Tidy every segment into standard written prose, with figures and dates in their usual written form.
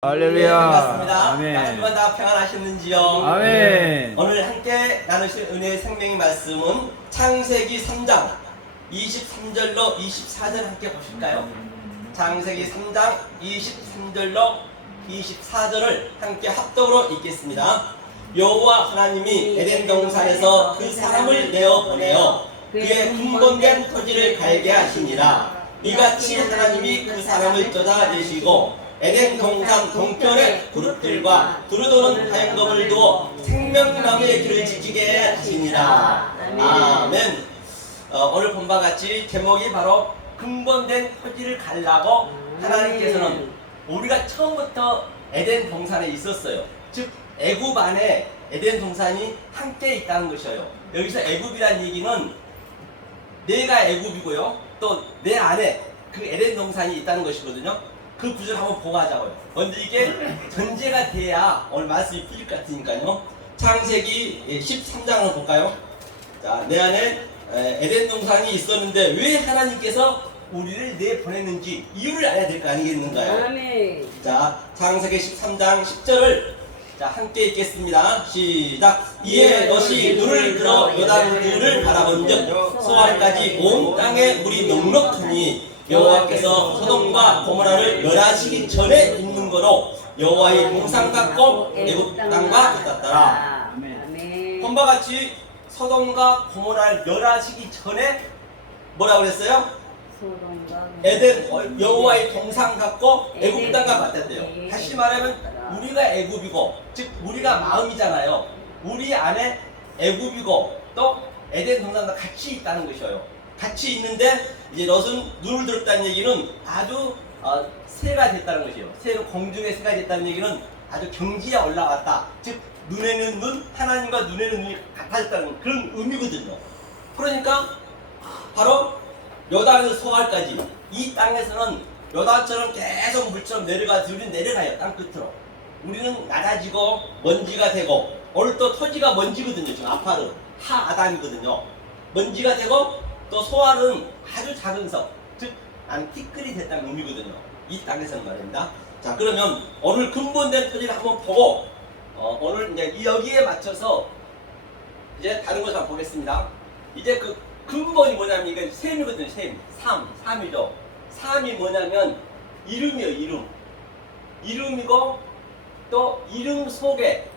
할렐루야. 반갑습니다. 아멘. 여러분 다 평안하셨는지요? 아멘. 오늘 함께 나누실 은혜의 생명의 말씀은 창세기 3장 23절로 24절 함께 보실까요? 창세기 3장 23절로 24절을 함께 합독으로 읽겠습니다. 여호와 하나님이 에덴 동산에서 그 사람을 내어 보내어 그의 근본된 토지를 갈게 하시니라. 이같이 하나님이 그 사람을 쫓아내시고 에덴 동산 동편에 그룹들과 두루도는 화영검을 두어 생명나무의 길을 지키게 하시니라. 아멘. 오늘 본바 같이 제목이 바로 근본된 토지를 갈라고 하나님께서는 우리가 처음부터 에덴 동산에 있었어요. 즉 애굽 안에 에덴 동산이 함께 있다는 것이에요. 여기서 애굽이란 얘기는 내가 애굽이고요, 또 내 안에 그 에덴 동산이 있다는 것이거든요. 그 구절을 한번 보고 하자고요. 먼저 이게 전제가 돼야 오늘 말씀이 풀릴 것 같으니까요. 창세기 13장을 볼까요? 자, 내 안에 에덴 동산이 있었는데 왜 하나님께서 우리를 내보냈는지 이유를 알아야 될 거 아니겠는가요? 아멘. 자, 창세기 13장 10절을 함께 읽겠습니다. 시작. 이에 너시 눈을 들어 요단강을 바라본즉 소알까지 온 땅에 물이 넉넉하니 여호와께서 소돔과 고모라를 멸하시기 전에 있는 거로 여호와의 동상 같고 애굽 땅과 같았더라. 아멘. 본바 같이 소돔과 고모라를 멸하시기 전에 뭐라고 그랬어요? 에덴 여호와의 동상 같고 애굽 땅과 같았대요. 다시 말하면 우리가 애굽이고, 즉 우리가 마음이잖아요. 우리 안에 애굽이고 또 에덴 동산과 같이 있다는 것이에요. 같이 있는데 이제 롯은 눈을 들었다는 얘기는 아주 새가 됐다는 것이에요. 새는 공중의 새가 됐다는 얘기는 아주 경지에 올라왔다. 즉 눈에는 눈, 하나님과 눈에는 눈이 같아졌다는 그런 의미거든요. 그러니까 바로 요단에서 소알까지 이 땅에서는 요단처럼 계속 물처럼 내려가서 우리는 내려가요. 땅 끝으로. 우리는 낮아지고 먼지가 되고, 오늘 또 토지가 먼지거든요. 지금 아파르 하아담이거든요. 먼지가 되고 또 소알은 아주 작은 석, 즉 티끌이 됐다는 의미거든요. 이 땅에서는 말입니다. 자, 그러면 오늘 근본된 토지를 한번 보고 오늘 이제 여기에 맞춰서 이제 다른 것을 한번 보겠습니다. 이제 그 근본이 뭐냐면 이게 셈이거든요. 삼이죠. 삼이 뭐냐면 이름이에요. 이름이고 또 이름 속에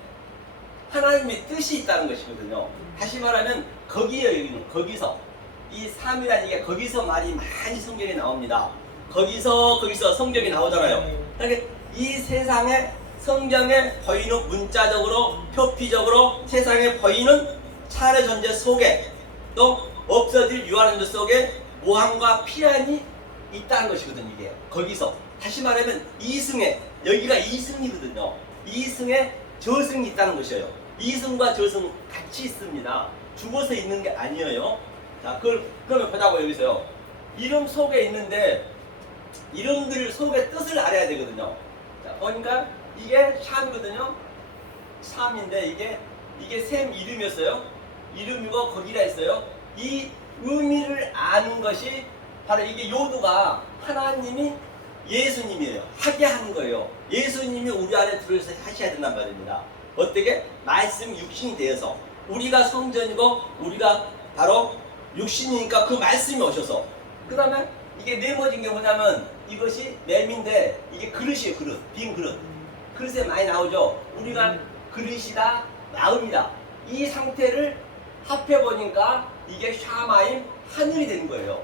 하나님의 뜻이 있다는 것이거든요. 다시 말하면 거기에요. 여기는 거기서 이 삼이라는 게 거기서 말이 많이 성경에 나옵니다. 거기서 성경이 나오잖아요. 그러니까 이 세상에 성경에 보이는 문자적으로 표피적으로 세상에 보이는 차례 존재 속에 또 없어질 유한 존재 속에 무한과 피안이 있다는 것이거든요. 이게 거기서 다시 말하면 이승에, 여기가 이승이거든요. 이승에 저승이 있다는 것이에요. 이승과 저승 같이 있습니다. 죽어서 있는 게 아니에요. 자, 그러면 보자고. 여기서요, 이름 속에 있는데 이름들 속의 뜻을 알아야 되거든요. 자, 보니까 이게 샴이거든요. 샴인데 이게 샘 이름이었어요. 이름이고 거기라 했어요. 이 의미를 아는 것이 바로 이게 요도가 하나님이 예수님이에요. 하게 하는 거예요. 예수님이 우리 안에 들어서 하셔야 된단 말입니다. 어떻게? 말씀 육신이 되어서 우리가 성전이고 우리가 바로 육신이니까 그 말씀이 오셔서, 그 다음에 이게 네모진 게 뭐냐면 이것이 맴인데 이게 그릇이에요. 빈 그릇. 그릇에 많이 나오죠. 우리가 그릇이다, 마음이다. 이 상태를 합해보니까 이게 샤마임, 하늘이 되는 거예요.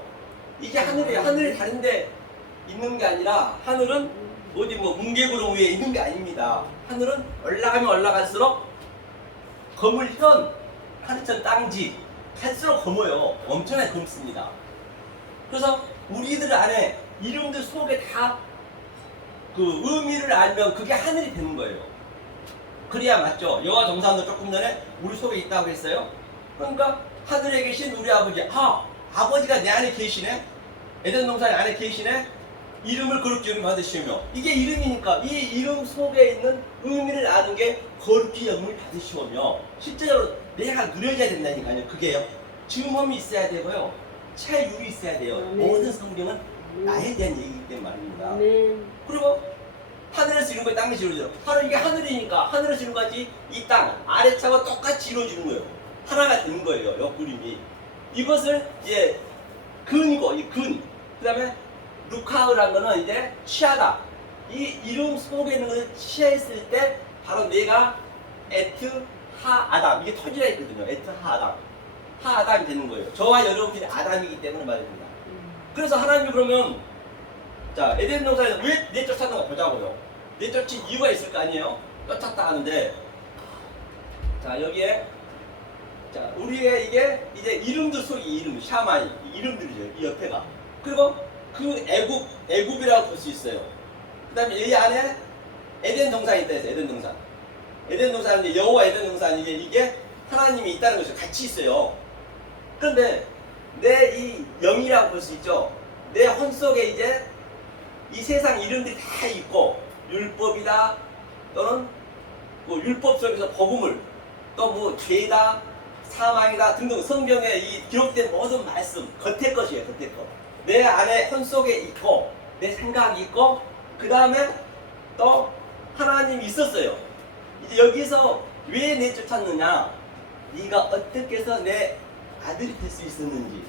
이게 하늘이에요. 하늘이 다른데 있는 게 아니라 하늘은 어디 뭉게구름 위에 있는 게 아닙니다. 하늘은 올라가면 올라갈수록 검을현, 하늘천 땅지 갈수록 검어요. 엄청나게 검습니다. 그래서 우리들 안에 이름들 속에 다 그 의미를 알면 그게 하늘이 되는 거예요. 그래야 맞죠. 여호와 동산도 조금 전에 우리 속에 있다고 했어요. 그러니까 하늘에 계신 우리 아버지, 아버지가 내 안에 계시네, 에덴 동산 안에 계시네, 이름을 거룩히 여김 받으시며, 이게 이름이니까 이 이름 속에 있는 의미를 아는 게 거룩히 여김을 받으시오며, 실제로 내가 누려져야 된다니까요. 그게요, 증험이 있어야 되고요, 체육이 있어야 돼요. 모든 성경은 나에 대한 얘기이기 때문에 말입니다. 그리고 하늘에서 이룬 거에 땅에서 이루어져. 바로 이게 하늘이니까 하늘에서 이룬 거지 이 땅 아래차가 똑같이 이루어지는 거예요. 하나가 되는 거예요. 이 그림이. 이것을 이제 근이고 이 근. 그다음에 루카우라는 거는 이제 취하다. 이 이름 속에 있는 것을 취했을 때 바로 내가 에트 하 아담 이게 터지라 했거든요. 에트 하 아담. 하 아담이 되는 거예요. 저와 여러분들이 아담이기 때문에 말입니다. 그래서 하나님이 그러면 자 에덴 동산에서 왜 내쫓았는가 보자고요. 내쫓은 이유가 있을 거 아니에요. 쫓았다 하는데 자 여기에 자 우리의 이게 이제 이름들 속이 이름 샤마이 이름들이죠. 이 옆에가 그리고 그 애굽이라고 볼 수 있어요. 그 다음에 이 안에 에덴 동산이 있다 해서 에덴 동산. 에덴 동산은 이제 여호와 에덴 동산 이게 하나님이 있다는 것이 같이 있어요. 그런데 내 이 영이라고 볼 수 있죠. 내 혼 속에 이제 이 세상 이름들이 다 있고 율법이다 또는 뭐 율법 속에서 복음을 또 뭐 죄다 사망이다 등등 성경에 이 기록된 모든 말씀 겉에 것이에요. 겉에 것. 내 안에 혼 속에 있고 내 생각이 있고 그 다음에 또 하나님이 있었어요. 이제 여기서 왜 내쫓았느냐? 네가 어떻게 해서 내 아들이 될 수 있었는지,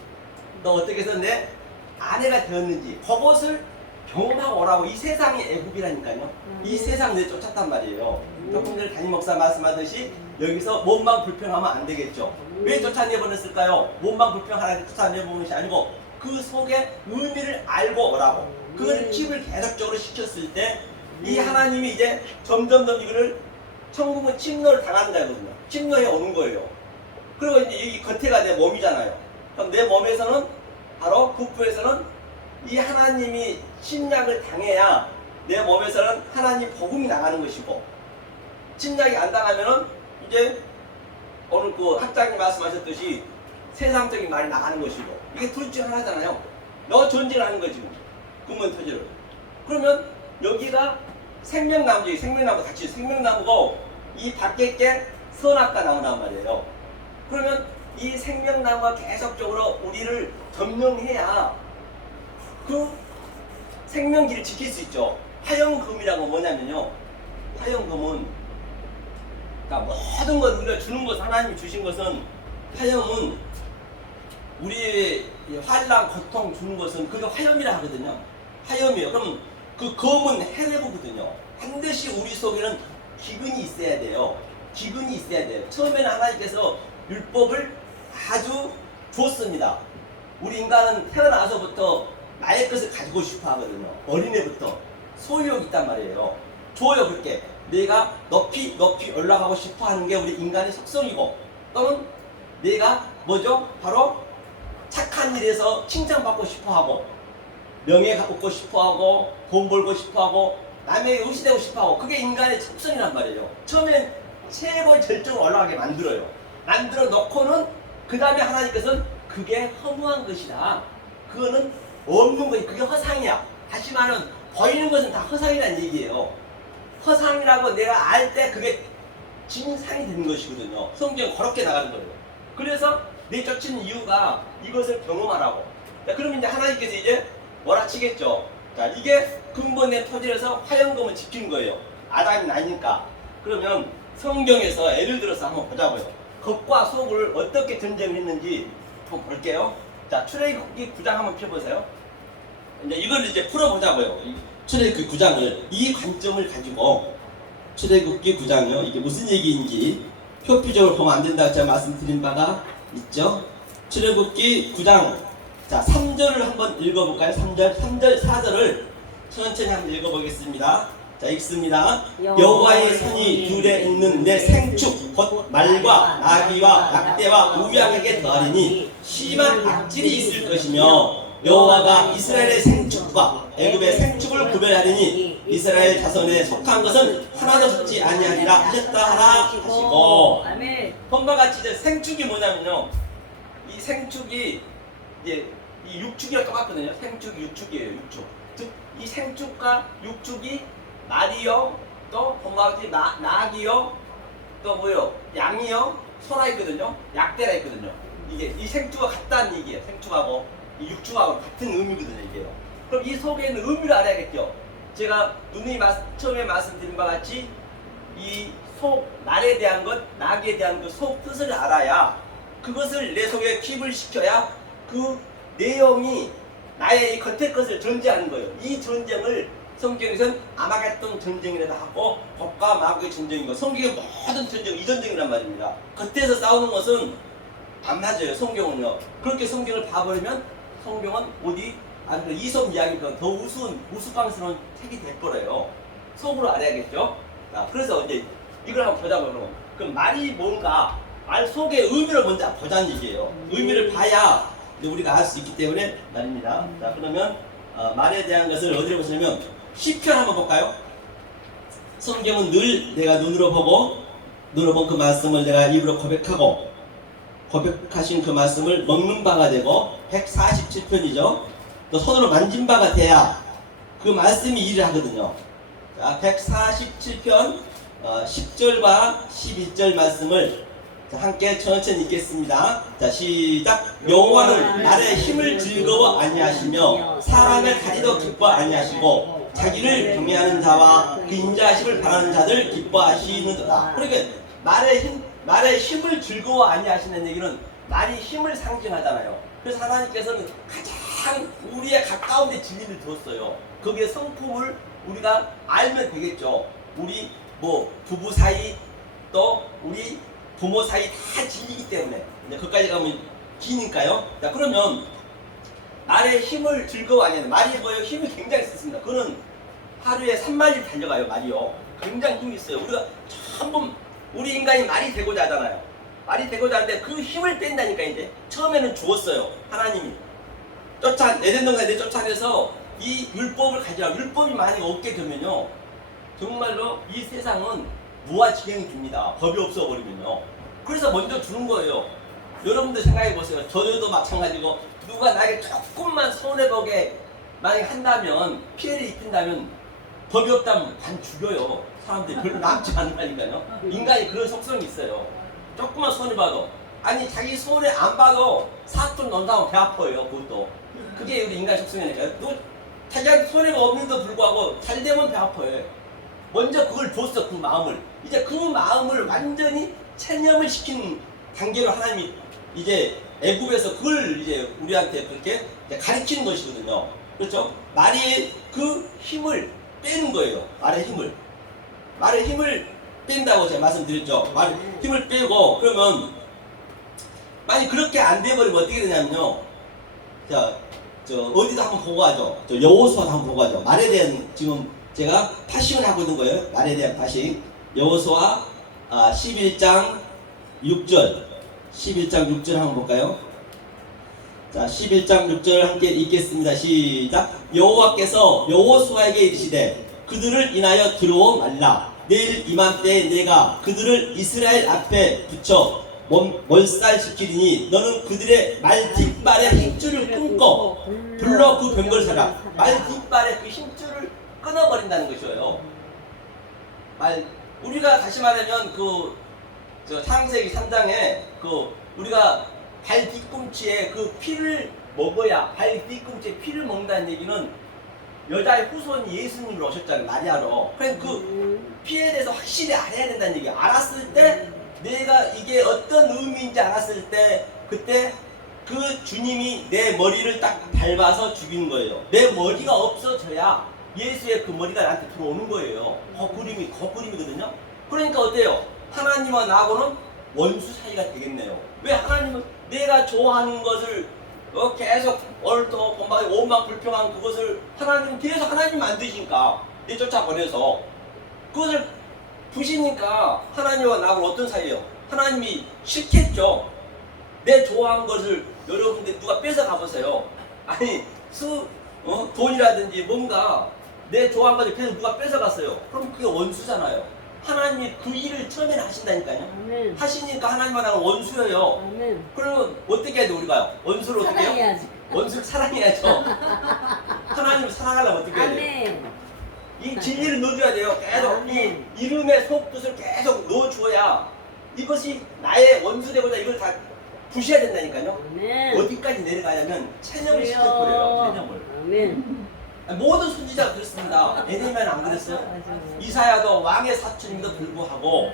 너 어떻게 해서 내 아내가 되었는지 그것을 경험하고 오라고. 이 세상이 애굽이라니까요. 이 세상 내쫓았단 말이에요. 조금들 담임 목사 말씀하듯이 여기서 몸만 불평하면 안 되겠죠. 왜 쫓아내버렸을까요? 몸만 불평하라고 쫓아내보는 것이 아니고 그 속에 의미를 알고 오라고. 그걸 킵을 계속적으로 시켰을 때 이 하나님이 이제 점점점 이거를 천국은 침노를 당하는 자거든요. 침노해 오는 거예요. 그리고 이제 이 겉에가 내 몸이잖아요. 그럼 내 몸에서는 바로 부부에서는 이 하나님이 침략을 당해야 내 몸에서는 하나님 복음이 나가는 것이고 침략이 안 당하면은 이제 오늘 그 학장님 말씀하셨듯이 세상적인 말이 나가는 것이고 이게 둘 중 하나잖아요. 너 전쟁하는 거지 근본 토지를. 그러면 여기가 생명나무지. 생명나무 같이 생명나무고 이 밖에 게 선악과 나온단 말이에요. 그러면 이 생명나무가 계속적으로 우리를 점령해야 그 생명기를 지킬 수 있죠. 화영금이라고 뭐냐면요. 화영금은 그러니까 모든 것 우리가 주는 것 하나님이 주신 것은 화영은 우리의 환난 고통 주는 것은 그게 화염이라 하거든요. 화염이에요. 그럼 그 검은 해내보거든요. 반드시 우리 속에는 기근이 있어야 돼요. 기근이 있어야 돼요. 처음에는 하나님께서 율법을 아주 줬습니다. 우리 인간은 태어나서부터 나의 것을 가지고 싶어 하거든요. 어린애부터 소유욕이 있단 말이에요. 줘요. 그렇게 내가 높이 올라가고 싶어 하는 게 우리 인간의 속성이고 또는 내가 뭐죠? 바로 착한 일에서 칭찬받고 싶어 하고 명예 갖고 싶어 하고 돈 벌고 싶어 하고 남에게 의시되고 싶어 하고 그게 인간의 속성이란 말이에요. 처음엔 최고의 절정을 올라가게 만들어요. 만들어 놓고는 그 다음에 하나님께서는 그게 허무한 것이다. 그거는 없는 것이 그게 허상이야. 다시 말하면 보이는 것은 다 허상이라는 얘기예요. 허상이라고 내가 알 때 그게 진상이 되는 것이거든요. 성경 그렇게 나가는 거예요. 그래서 내쫓은 이유가 이것을 경험하라고. 자, 그럼 이제 하나님께서 이제 뭐라 치겠죠. 자, 이게 근본의 토지에서 화영금을 지킨 거예요. 아담이 나니까. 그러면 성경에서 예를 들어서 한번 보자고요. 겉과 속을 어떻게 전쟁을 했는지 한번 볼게요. 자, 출애굽기 9장 한번 펴보세요. 이제 이걸 이제 풀어보자고요. 출애굽기 9장을 이 관점을 가지고 출애굽기 9장이요. 이게 무슨 얘기인지 표피적으로 보면 안 된다고 제가 말씀드린 바가 있죠. 출애굽기 9장 자 3절을 한번 읽어볼까요? 3절 4절을 천천히 한번 읽어보겠습니다. 자 읽습니다. 여호와의 손이 둘에 있는 내 생축 곧 말과 나귀와 낙대와 우양에게 더하리니 심한 악질이 있을 것이며 여호와가 이스라엘의 생축과 애굽의 생축을 구별하리니 이스라엘 자손에 속한 것은 하나도 섞지 아니하리라 하셨다 하라 하시고 본과 같이 이제 생축이 뭐냐면요. 이 생축이 이제 이 육축이랑 똑같거든요. 생축, 육축이에요. 육축. 즉 이 생축과 육축이 말이요, 또 본과 같이 낙이요, 또 뭐요, 양이요, 소라 있거든요. 약대라 있거든요. 이게 이 생축과 같다는 얘기예요. 생축하고 이 육축하고 같은 의미거든요. 이게요. 그럼 이 속에 있는 의미를 알아야겠죠. 제가 누누이 처음에 말씀드린 바와 같이 이 속, 말에 대한 것, 낙에 대한 그 속 뜻을 알아야 그것을 내 속에 킵을 시켜야 그 내용이 나의 이 겉의 것을 전제하는 거예요. 이 전쟁을 성경에서는 아마겟돈 전쟁이라도 하고 법과 마귀의 전쟁이고 성경의 모든 전쟁 이 전쟁이란 말입니다. 겉에서 싸우는 것은 안 맞아요. 성경은요. 그렇게 성경을 봐버리면 성경은 어디 아주 이솝 이야기보다 더 우스꽝스러운 책이 될 거래요. 속으로 알아야겠죠. 자, 그래서 이제 이걸 한번 보자고요. 그럼 말이 뭔가 말 속의 의미를 먼저 보자는 얘기예요. 의미를 봐야 우리가 알 수 있기 때문에 말입니다. 자, 그러면 말에 대한 것을 어디로 보시냐면 시편 한번 볼까요? 성경은 늘 내가 눈으로 본 그 말씀을 내가 입으로 고백하고 고백하신 그 말씀을 먹는 바가 되고 147편이죠. 또 손으로 만진 바가 돼야 그 말씀이 일을 하거든요. 자, 147편 10절과 11절 말씀을 함께 천천히 읽겠습니다. 자, 시작. 여호와는 말에 힘을 즐거워 아니하시며 사람의 다리도 기뻐 아니하시고 자기를 경외하는 자와 그 인자하심을 바라는 자들 기뻐하시는도다. 그러니까 말에 힘을 즐거워 아니하시는 얘기는 말이 힘을 상징하잖아요. 그래서 하나님께서는 가장 우리의 가까운 데 진리를 두었어요. 거기에 성품을 우리가 알면 되겠죠. 우리 뭐 부부 사이 또 우리 부모 사이 다 진리이기 때문에 이제 거기까지 가면 기니까요. 자, 그러면 말의 힘을 즐거워 하냐면 말이 뭐예요? 힘이 굉장히 있습니다. 그거는 하루에 3마일 달려가요. 말이요. 굉장히 힘이 있어요. 우리가 전부 우리 인간이 말이 되고자 하잖아요. 말이 되고자 하는데 그 힘을 뺀다니까. 이제 처음에는 주었어요. 하나님이 에덴 동산에 쫓아내서 이 율법을 가져라. 율법이 만약에 없게 되면요, 정말로 이 세상은 무아지경이 됩니다. 법이 없어버리면요. 그래서 먼저 주는 거예요. 여러분들 생각해 보세요. 저도 마찬가지고 누가 나에게 조금만 손해보게 만약에 한다면, 피해를 입힌다면 법이 없다면 반 죽여요. 사람들이 별로 남지 않는다니까요. 인간이 그런 속성이 있어요. 조금만 손해봐도, 아니 자기 손해 안 봐도 사돈 넣는다면 배 아파요. 그것도. 그게 우리 인간 속성이니까요. 자기한테 손해가 없는데도 불구하고 잘 되면 배 아파요. 먼저 그걸 줬어. 그 마음을. 이제 그 마음을 완전히 체념을 시킨 단계로 하나님이 이제 애굽에서 그걸 이제 우리한테 그렇게 가르치는 것이거든요. 그렇죠? 말이 그 힘을 빼는 거예요. 말의 힘을 뺀다고 제가 말씀드렸죠. 말의 힘을 빼고, 그러면 만약 그렇게 안 돼버리면 어떻게 되냐면요. 자, 어디도 한번 보고 하죠. 여호수아도 한번 보고 하죠. 말에 대한 지금 제가 파식을 하고 있는 거예요. 말에 대한 파식. 여호수아 11장 6절. 11장 6절 한번 볼까요? 자, 11장 6절 함께 읽겠습니다. 시작. 여호와께서 여호수아에게 이르시되 그들을 인하여 두려워 말라. 내일 이맘때에 내가 그들을 이스라엘 앞에 붙여 몰살시키리니 너는 그들의 말 뒷발에 힘줄을 끊고 불러 그 병거를 사라. 말 뒷발에 그 힘줄을 끊어버린다는 것이에요. 우리가 다시 말하면 창세기 3장에 우리가 발 뒤꿈치에 그 피를 먹어야, 발 뒤꿈치에 피를 먹는다는 얘기는 여자의 후손이 예수님을 오셨잖아요. 마리아로. 그러니까 그 피에 대해서 확실히 알아야 된다는 얘기예요. 알았을 때, 내가 이게 어떤 의미인지 알았을 때, 그때 그 주님이 내 머리를 딱 밟아서 죽이는 거예요. 내 머리가 없어져야 예수의 그 머리가 나한테 들어오는 거예요. 거꾸림이거든요. 그러니까 어때요? 하나님과 나하고는 원수 사이가 되겠네요. 왜? 하나님은 내가 좋아하는 것을 계속 얼토 오만 불평한 그것을 하나님은 계속 하나님 만드시니까 내쫓아버려서 그것을 부시니까 하나님과 나하고 어떤 사이예요? 하나님이 싫겠죠. 내 좋아한 것을 여러분들 누가 뺏어 가보세요. 아니 돈이라든지 뭔가 내 좋아한 것을 계속 누가 뺏어 갔어요. 그럼 그게 원수잖아요. 하나님이 그 일을 처음에는 하신다니까요. 아멘. 하시니까 하나님과 나는 원수예요. 아멘. 그러면 어떻게 해야 돼? 우리가 원수를 어떻게 해요? 사랑해야지. 원수를 사랑해야죠. 하나님을 사랑하려면 어떻게 해야 돼요? 아멘. 이 진리를 넣어줘야 돼요. 계속 아멘. 이 이름의 속뜻을 계속 넣어줘야 이것이 나의 원수되고자 이걸 다 부셔야 된다니까요. 아멘. 어디까지 내려가냐면 체념을 시켜버려요. 체념을. 아멘. 모든 선지자가 그렇습니다. 예레미야는 안 그랬어요? 이사야도 왕의 사촌임에도 불구하고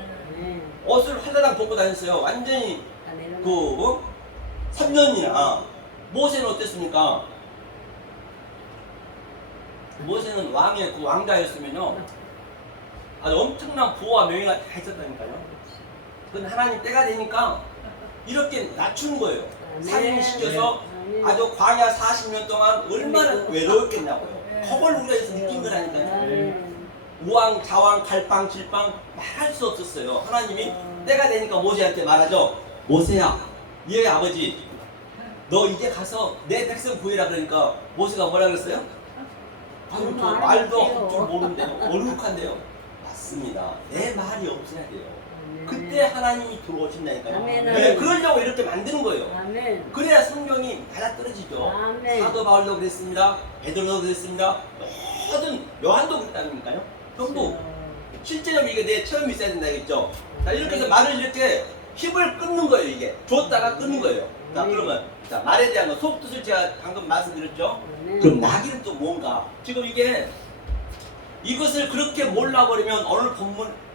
옷을 한나당 벗고 다녔어요. 완전히 그 3년이나. 모세는 어땠습니까? 모세는 왕의 그 왕자였으면요 아주 엄청난 부와 명예가 다 있었다니까요. 그건 하나님 때가 되니까 이렇게 낮춘 거예요. 살인시켜서 아주 광야 40년 동안 얼마나 외로웠겠냐고요. 그걸 우리가 여기서 느낀 거라니까요. 우왕, 좌왕, 갈팡, 질팡 말할 수 없었어요. 하나님이 때가 되니까 모세한테 말하죠. 모세야, 얘 아버지, 너 이제 가서 내 백성 구해라. 그러니까 모세가 뭐라 그랬어요? 아유, 저 말도 할 줄 모르는데요. 어룩한데요. 맞습니다. 내 말이 없어야 돼요. 그때 하나님이 들어오신다니까요. 네, 그러려고 이렇게 만드는 거예요. 아멘. 그래야 성경이 맞아떨어지죠. 아멘. 사도 바울도 그랬습니다. 베드로도 그랬습니다. 모든 요한도 그랬다니까요. 전부 실제로 이게 내 체험이 있어야 된다 했죠. 자, 이렇게 해서 말을 이렇게 힘을 끊는 거예요. 이게 줬다가 끊는 거예요. 자, 그러면 자, 말에 대한 거 속뜻을 제가 방금 말씀드렸죠. 그럼 나기는 또 뭔가? 지금 이게 이것을 그렇게 몰라버리면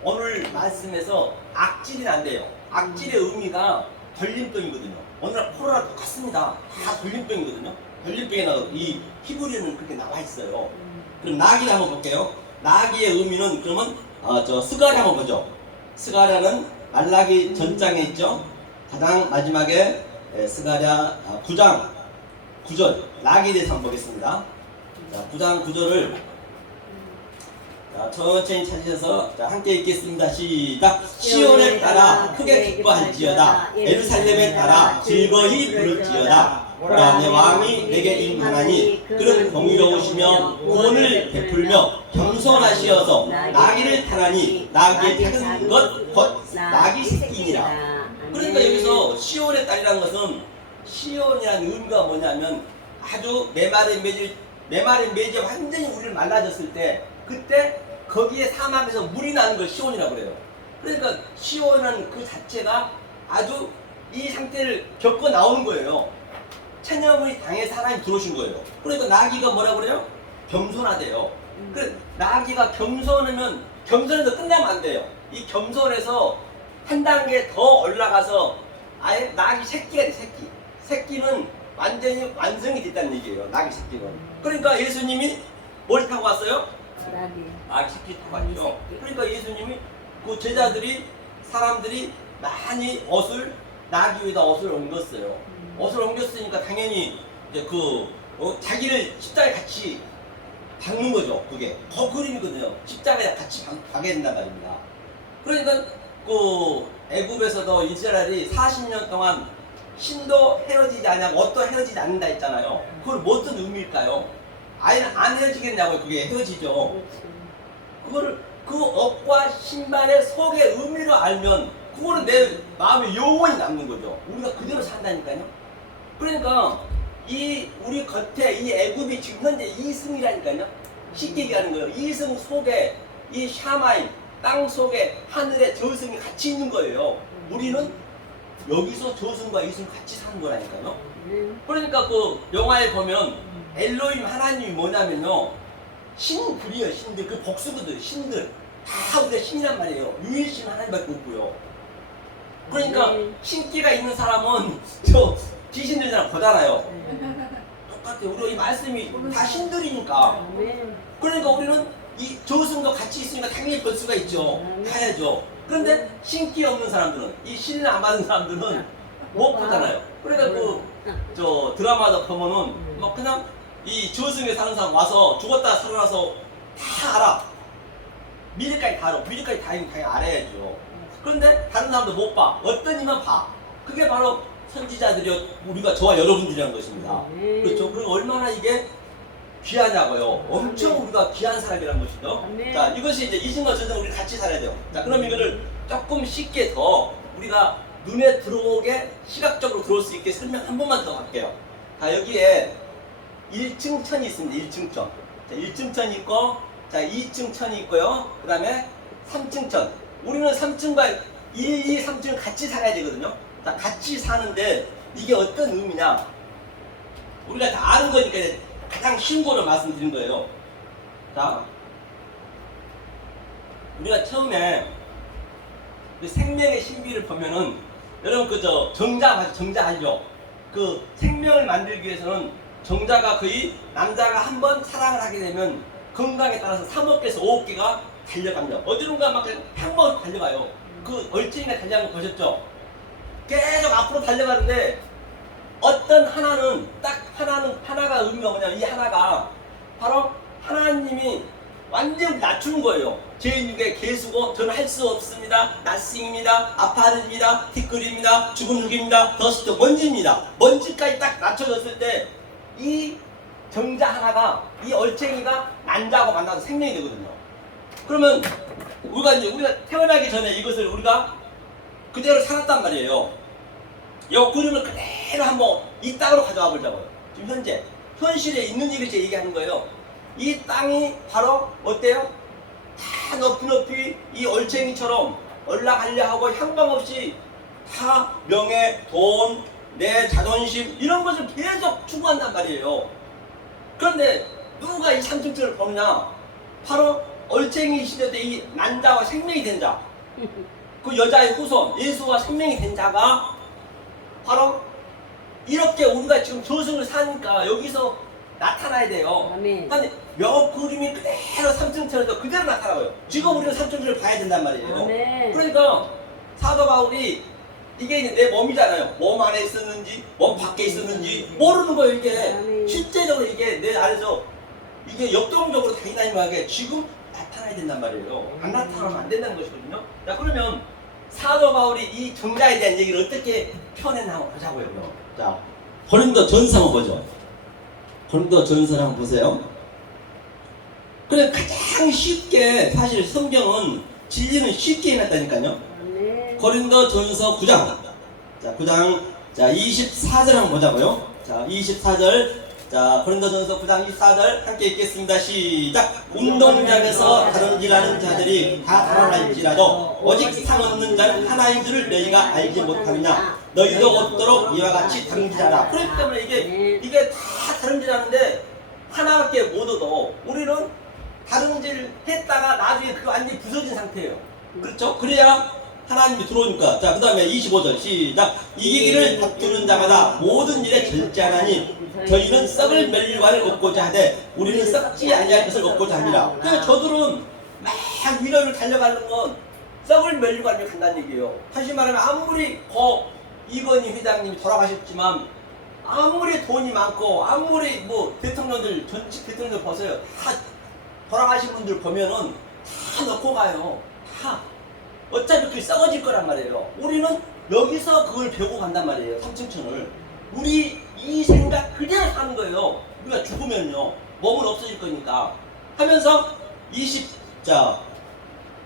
오늘 말씀에서 악질이 난대요. 악질의 의미가 걸림병이거든요. 오늘 코로나 똑같습니다. 다 걸림병이거든요. 걸림병에 나와 이 히브리어는 그렇게 나와 있어요. 그럼 나기를 한번 볼게요. 나기의 의미는 그러면 저 스가랴 한번 보죠. 스가랴는 말라기 전장에 있죠. 가장 마지막에 스가랴 9장 9절 나기에 대해서 한번 보겠습니다. 자, 9장 9절을 천천히 찾으셔서 함께 읽겠습니다. 시작. 시온에 따라 크게 기뻐할지어다. 예루살렘에 따라 즐거이 부를지어다. 보라, 내 왕이 내게 임하나니 그는 공의로우시며 구원을 베풀며 겸손하시어서 나귀를 타나니 나귀의 작은 것 곧 나귀 새끼니라. 그러니까 여기서 시온의 딸이라는 것은 시온이라는 의미가 뭐냐면 아주 메마른 매지 완전히 우리를 말라졌을 때 그때 거기에 사막에서 물이 나는 걸 시온이라고 그래요. 그러니까 시온은 그 자체가 아주 이 상태를 겪어 나오는 거예요. 체념을 당해서 하나님 들어오신 거예요. 그러니까 나귀가 뭐라 그래요? 겸손하대요. 그 나귀가 겸손하면 겸손해서 끝나면 안 돼요. 이 겸손해서 한 단계 더 올라가서 아예 나귀 새끼가 돼. 새끼는 완전히 완성이 됐다는 얘기예요. 나귀 새끼는. 그러니까 예수님이 뭘 타고 왔어요? 나귀 새끼 타고 왔죠. 그러니까 예수님이 그 제자들이 사람들이 많이 나귀 위에다 옷을 옮겼어요. 옷을 옮겼으니까 당연히 이제 자기를 십자가에 같이 박는 거죠. 그게 그 그림이거든요. 십자가에 같이 박게 된단 말입니다. 그러니까 애굽에서도 이스라엘이 40년 동안 신도 헤어지지 않냐고 옷도 헤어지지 않는다 했잖아요. 그걸 무슨 의미일까요? 아예 안 헤어지겠냐고요. 그게 헤어지죠. 그거를 그 옷과 신발의 속의 의미를 알면 그거는 내 마음에 영원히 남는 거죠. 우리가 그대로 산다니까요. 그러니까 우리 겉에 이 애굽이 지금 현재 이승이라니까요. 쉽게 얘기하는 거예요. 이승 속에 이 샤마임 땅 속에 하늘의 저승이 같이 있는 거예요. 우리는 여기서 저승과 이승 같이 사는 거라니까요. 그러니까 그 영화에 보면 엘로힘 하나님이 뭐냐면요, 신들이에요. 신들. 그 복수거든. 신들 다 우리가 신이란 말이에요. 유일신 하나님밖에 없고요. 그러니까 신기가 있는 사람은 저 귀신들 사람 보잖아요. 똑같아요. 우리가 이 말씀이 다 신들이니까. 그러니까 우리는 이 저승도 같이 있으니까 당연히 볼 수가 있죠. 가야죠. 그런데 신기 없는 사람들은, 이 신을 안 받은 사람들은 못 보잖아요. 그러니까 저 드라마도 보면은 막 그냥 이 저승에 사는 사람 와서 죽었다 살아나서 다 알아. 미래까지 다 알아. 미래까지 당연히 알아야죠. 그런데 다른 사람도 못 봐. 어떤 이만 봐. 그게 바로 선지자들이 우리가 저와 여러분들이라는 것입니다. 그렇죠. 그럼 얼마나 이게 귀하냐고요. 엄청 우리가 귀한 사람이라는 것이죠. 자, 이것이 이제 이승과 저승 우리 같이 살아야 돼요. 자, 그럼 이거를 조금 쉽게 더 우리가 눈에 들어오게 시각적으로 들어올 수 있게 설명 한 번만 더 할게요. 자, 여기에 1층 천이 있습니다. 1층 천. 자, 1층 천이 있고, 자, 2층 천이 있고요. 그 다음에 3층 천. 우리는 3층과 1, 2, 3층을 같이 살아야 되거든요. 자, 같이 사는데 이게 어떤 의미냐? 우리가 다 아는 거니까 가장 쉬운 거를 말씀드린 거예요. 자, 우리가 처음에 그 생명의 신비를 보면은 여러분 그저 정자 알죠? 그 생명을 만들기 위해서는 정자가 거의 남자가 한 번 사랑을 하게 되면 건강에 따라서 3억개에서 5억개가 달려갑니다. 어디론가 막 항목 달려가요. 그 얼쟁이가 달려가는 거 보셨죠? 계속 앞으로 달려가는데 어떤 하나가 의미가 뭐냐면 이 하나가 바로 하나님이 완전 낮추는 거예요. 제6의 개수고 저는 할 수 없습니다. 낯싱입니다. 아파트입니다. 티끌입니다. 죽은 흙입니다. 더스트 먼지입니다. 먼지까지 딱 낮춰졌을 때 이 정자 하나가 이 얼챙이가 난자하고 만나서 생명이 되거든요. 그러면 우리가 태어나기 전에 이것을 우리가 그대로 살았단 말이에요. 이 그림을 그대로 한번 이 땅으로 가져와 보자고요. 지금 현실에 있는 일을 제가 얘기하는 거예요. 이 땅이 바로 어때요? 다 높이 이 얼챙이처럼 올라가려 하고 향방 없이 다 명예, 돈, 내 자존심 이런 것을 계속 추구한단 말이에요. 그런데 누가 이 삼층천을 보느냐? 바로 얼챙이 시대 때 이 난자와 생명이 된 자, 그 여자의 후손 예수와 생명이 된 자가 바로 이렇게 우리가 지금 저승을 사니까 여기서 나타나야 돼요. 근데 몇 그림이 그대로 삼층천에서 그대로 나타나요. 지금 우리는 삼층천을 봐야 된단 말이에요. 아멘. 그러니까 사도 바울이 이게 이제 내 몸이잖아요. 몸 안에 있었는지 몸 밖에 있었는지 모르는 거예요. 이게 아멘. 실제적으로 이게 내 안에서 이게 역동적으로 다이나믹하게 지금 나타나야 된단 말이에요. 안 나타나면 안 된다는 것이거든요. 자, 그러면 사도 바울이 이 정자에 대한 얘기를 어떻게 표현했나 한번 보자고요. 그럼. 자, 고린도 전서 한번 보죠. 고린도 전서를 한번 보세요. 그래 가장 쉽게 사실 성경은 진리는 쉽게 해놨다니까요. 고린도 전서 9장. 자, 9장. 자, 24절 한번 보자고요. 자, 24절. 자, 고린도전서 9장 24절 함께 읽겠습니다. 시작. 운동장에서 다른질하는 자들이 다 달아날지라도 오직 상 얻는 자는 하나인 줄을 너희가 알지 못하느냐. 너희도 얻도록 이와 같이 다른질하라. 그렇기 때문에 이게 다 다른질하는데 하나밖에 못 얻어. 우리는 다른질 했다가 나중에 그거 완전히 부서진 상태예요. 그렇죠? 그래야 하나님이 들어오니까. 자, 그 다음에 25절 시작. 이기기를 다투는 자마다 모든 일에 절제하나니 저희는 썩을 멸류관을 얻고자 하되 우리는 썩지 아니할 것을 얻고자 합니다. 그러니까 저들은 막 위로를 달려가는 건 썩을 멸류관을 간다는 얘기예요. 다시 말하면 아무리 이건희 회장님이 돌아가셨지만 아무리 돈이 많고 아무리 뭐 대통령들 전직 대통령들 보세요. 다 돌아가신 분들 보면은 다 넣고 가요. 다 어차피 그게 썩어질 거란 말이에요. 우리는 여기서 그걸 배우고 간단 말이에요. 삼층천을. 우리 이 생각 그대로 사는 거예요. 우리가 죽으면요 몸은 없어질 거니까 하면서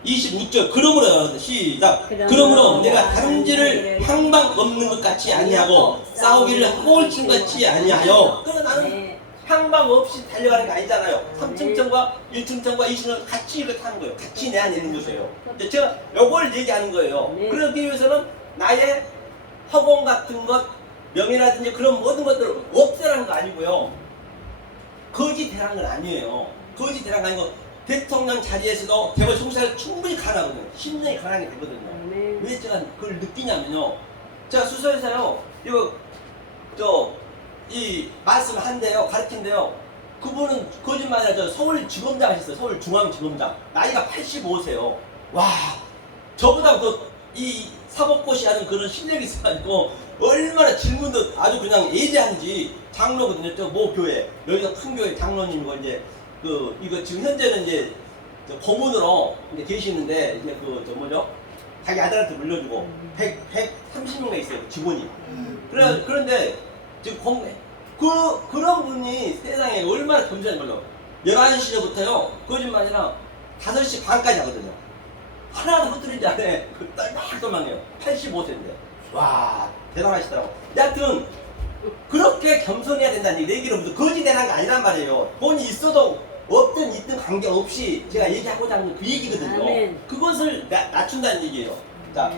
25절 그러므로 시작. 그러므로 내가 다른지를 향방 없는 것 같이 아니하고 싸우기를 허울친 것 같이 아니하여. 그러나 나는 향방 없이 달려가는 게 아니잖아요. 3층천과 1층천과 2층천 같이 이렇게 타는 거예요. 같이 내 안에 있는 것이에요. 제가 요걸 얘기하는 거예요. 그러기 위해서는 나의 허공 같은 것, 명예라든지 그런 모든 것들을 없애라는 거 아니고요. 거짓되라는 건 아니에요. 거짓되라는 거 아니고 대통령 자리에서도 대권 총사를 충분히 가능하거든요. 10년이 가능하게 되거든요. 왜 제가 그걸 느끼냐면요. 제가 수서에서요. 이 말씀을 한대요. 가르친대요. 그분은 거짓말이 아니라 서울지검장 하셨어요. 서울중앙지검장. 나이가 85세요. 와, 저보다 더 이 사법고시 하는 그런 실력이 있어가지고 얼마나 질문도 아주 그냥 예리한지. 장로거든요. 저 모 교회. 여기가 큰 교회 장로님이고 이제 이거 지금 현재는 이제 고문으로 이제 계시는데 이제 자기 아들한테 물려주고 130명가 있어요. 직원이. 그런데 지금 그런 분이 세상에 얼마나 겸손한 걸로 11시부터요 거짓말이랑 5시 반까지 하거든요. 하나도 흐트리지 않아. 떨막떨막해요. 85세인데 와 대단하시더라고. 여하튼 그렇게 겸손해야 된다는 얘기를 무슨 거짓되는 게 아니란 말이에요. 돈이 있어도 있든 관계없이 제가 얘기하고자 하는 그 얘기거든요. 아멘. 그것을 낮춘다는 얘기예요. 자,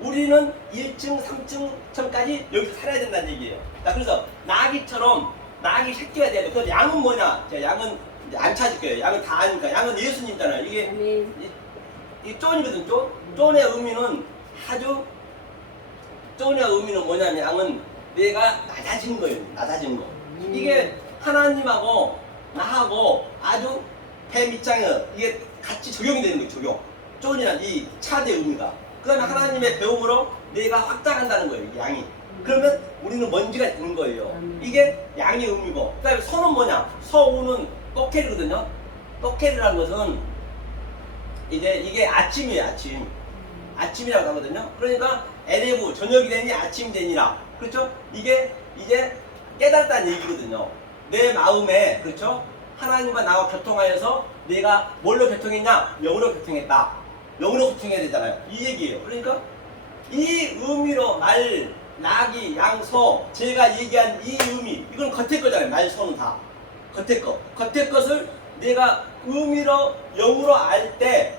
우리는 1층, 3층, 층까지 여기서 살아야 된다는 얘기예요. 자, 그래서 나귀처럼 낙이 새끼가 돼야 돼. 그럼 양은 뭐냐? 자, 양은 이제 안 찾을 거예요. 양은 다 아니까. 양은 예수님이잖아요. 이게 이 쫀이거든. 쫀의 의미는 아주 쫀의 의미는 뭐냐면 양은 내가 낮아진 거예요. 낮아진 거. 이게 하나님하고 나하고 아주 배 밑장에 이게 같이 적용이 되는 거예요. 적용. 쫀이란 이 차대 의미가. 그 다음에 하나님의 배움으로 내가 확장한다는 거예요. 이 양이. 그러면 우리는 먼지가 되는 거예요. 이게 양의 의미고. 그 다음에 서는 뭐냐? 서우는 떡캐리거든요. 떡캐리라는 것은 이게 아침이에요. 아침이라고 하거든요. 그러니까 에레브 저녁이 되니 아침이 되니라. 그렇죠? 이게 이제 깨닫다는 얘기거든요. 내 마음에, 그렇죠? 하나님과 나와 교통하여서 내가 뭘로 교통했냐? 영으로 교통했다. 영으로 교통해야 되잖아요. 이 얘기예요. 그러니까 이 의미로 말, 낙이, 양, 서, 제가 얘기한 이 의미, 이건 겉에 거잖아요. 말, 서는 다. 겉에 거. 겉에 것을 내가 의미로, 영으로 알 때,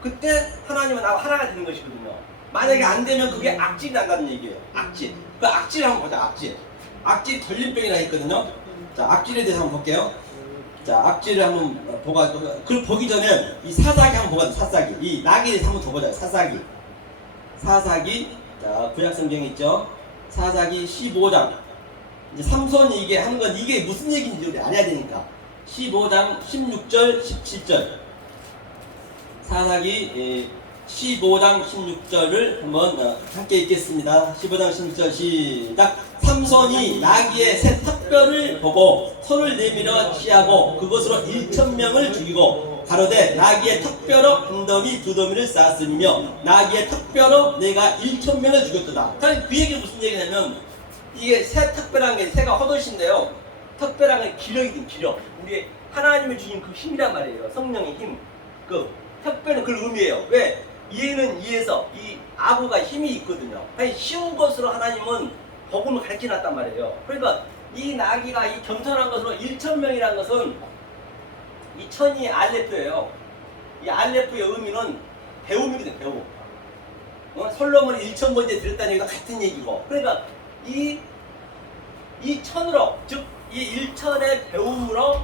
그때 하나님은 나와 하나가 되는 것이거든요. 만약에 안 되면 그게 악질이 난다는 얘기예요. 악질. 그 악질 한번 보자. 악질. 악질 걸림병이라 했거든요. 자, 악질에 대해서 한번 볼게요. 자, 악질을 한번 그걸 보기 전에 이 사사기 한번 보자. 사사기. 이 낙에 대해서 한번 더 보자. 사사기. 자, 구약성경에 있죠. 사사기 15장. 이제 삼손이 이게 하는 건 이게 무슨 얘기인지 우리 알아야 되니까. 15장 16절 17절. 사사기 15장 16절을 한번 함께 읽겠습니다. 15장 16절 시작. 삼손이 나귀의 새 턱뼈를 보고 손을 내밀어 취하고 그것으로 1,000명을 죽이고 가로되 나귀의 턱뼈로 한 더미 두 더미를 쌓았으며 나귀의 턱뼈로 내가 1,000명을 죽였도다. 그 얘기는 무슨 얘기냐면 이게 새 턱뼈라는 게 새가 헛옷인데요. 턱뼈라는 게 기력이든 기력. 우리 하나님이 주신 그 힘이란 말이에요. 성령의 힘. 그 턱뼈는 그 의미예요. 왜? 이해는 이해서 이 아부가 힘이 있거든요. 아니, 쉬운 것으로 하나님은 복음을 가르쳐놨단 말이에요. 그러니까 이 나귀가 이 겸손한 것으로 1,000명이라는 것은 이 천이 알레프예요. 이 알레프의 의미는 배움이거든요. 배움. 솔로몬이 1,000번째 드렸다는 얘기가 같은 얘기고. 그러니까 이 천으로, 즉 이 1천의 배움으로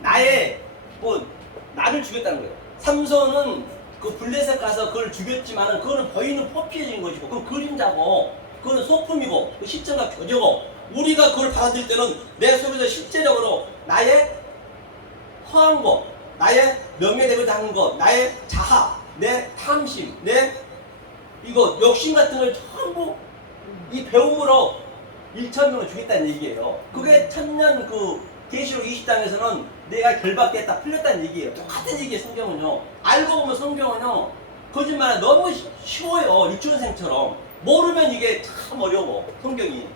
나를 죽였다는 거예요. 삼손은 그 블레셋 가서 그걸 죽였지만은 그거는 보이는 포피해진 것이고, 그건 그림자고, 그거는 소품이고, 그 시점과 교제고, 우리가 그걸 받아들일 때는 내 속에서 실제적으로 나의 허한 것, 나의 명예대로 당한 것, 나의 자하, 내 탐심, 내 이거 욕심 같은 걸 전부 이 배움으로 1,000명을 죽였다는 얘기예요. 그게 천년 그 계시록 20장에서는 내가 결박됐다 풀렸다는 얘기예요. 똑같은 얘기예요. 성경은요. 알고 보면 성경은요 거짓말은 너무 쉬워요. 유치원생처럼. 모르면 이게 참 어려워. 성경이.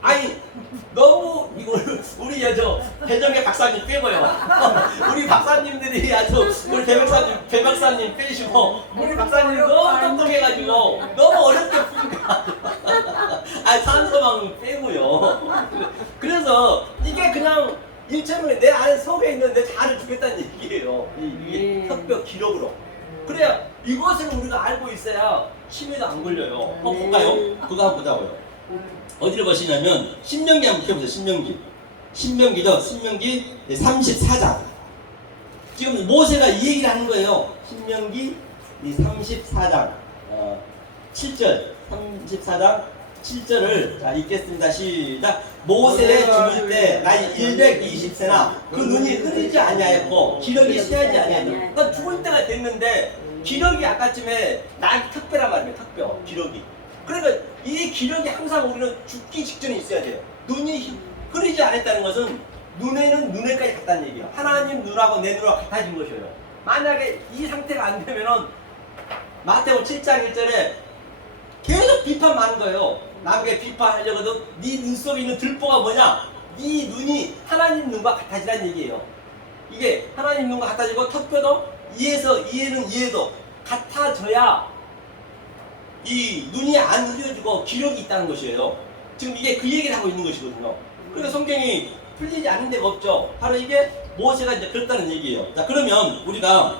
아니 너무 이걸 우리 저 배정계 박사님 빼고요. 우리 박사님들이 아주 우리 배 박사님 빼시고 우리 박사님이 너무 똑똑해가지고 너무 어렵게 푸니까 아니 산소망 빼고요. 그래서 이게 그냥 1,000명에 내 안에 속에 있는 내 자아를 주겠다는 얘기예요. 이게 턱뼈 기록으로. 그래야 이것을 우리가 알고 있어야 치매도 안 걸려요. 한번 볼까요? 그거 한번 보자고요. 어디를 보시냐면 신명기 한번 펴보세요. 신명기죠. 신명기 34장. 지금 모세가 이 얘기를 하는 거예요. 신명기 34장 7절 34장 7절을 자 읽겠습니다. 시작. 모세의 죽을 때 나이 120세나 그 눈이 흐리지 아니하였고 기력이 쇠하지 아니하였다. 그러니까 죽을 때가 됐는데 기력이 아까쯤에 난 턱뼈란 말이에요. 턱뼈 기력이. 그러니까 이 기력이 항상 우리는 죽기 직전에 있어야 돼요. 눈이 흐리지 않았다는 것은 눈에는 눈에까지 갔다는 얘기예요. 하나님 눈하고 내 눈하고 같아진 것이에요. 만약에 이 상태가 안 되면은 마태복음 7장 1절에 계속 비판 많은 거예요. 남에게 비판하려거든. 네 눈 속에 있는 들보가 뭐냐? 네 눈이 하나님 눈과 같아지라는 얘기예요. 이게 하나님 눈과 같아지고 턱뼈도 이해는 이해도 같아져야 이 눈이 안 흐려지고 기력이 있다는 것이에요. 지금 이게 그 얘기를 하고 있는 것이거든요. 그러니까 성경이 풀리지 않는 데가 없죠. 바로 이게 모세가 이제 그랬다는 얘기예요. 자, 그러면 우리가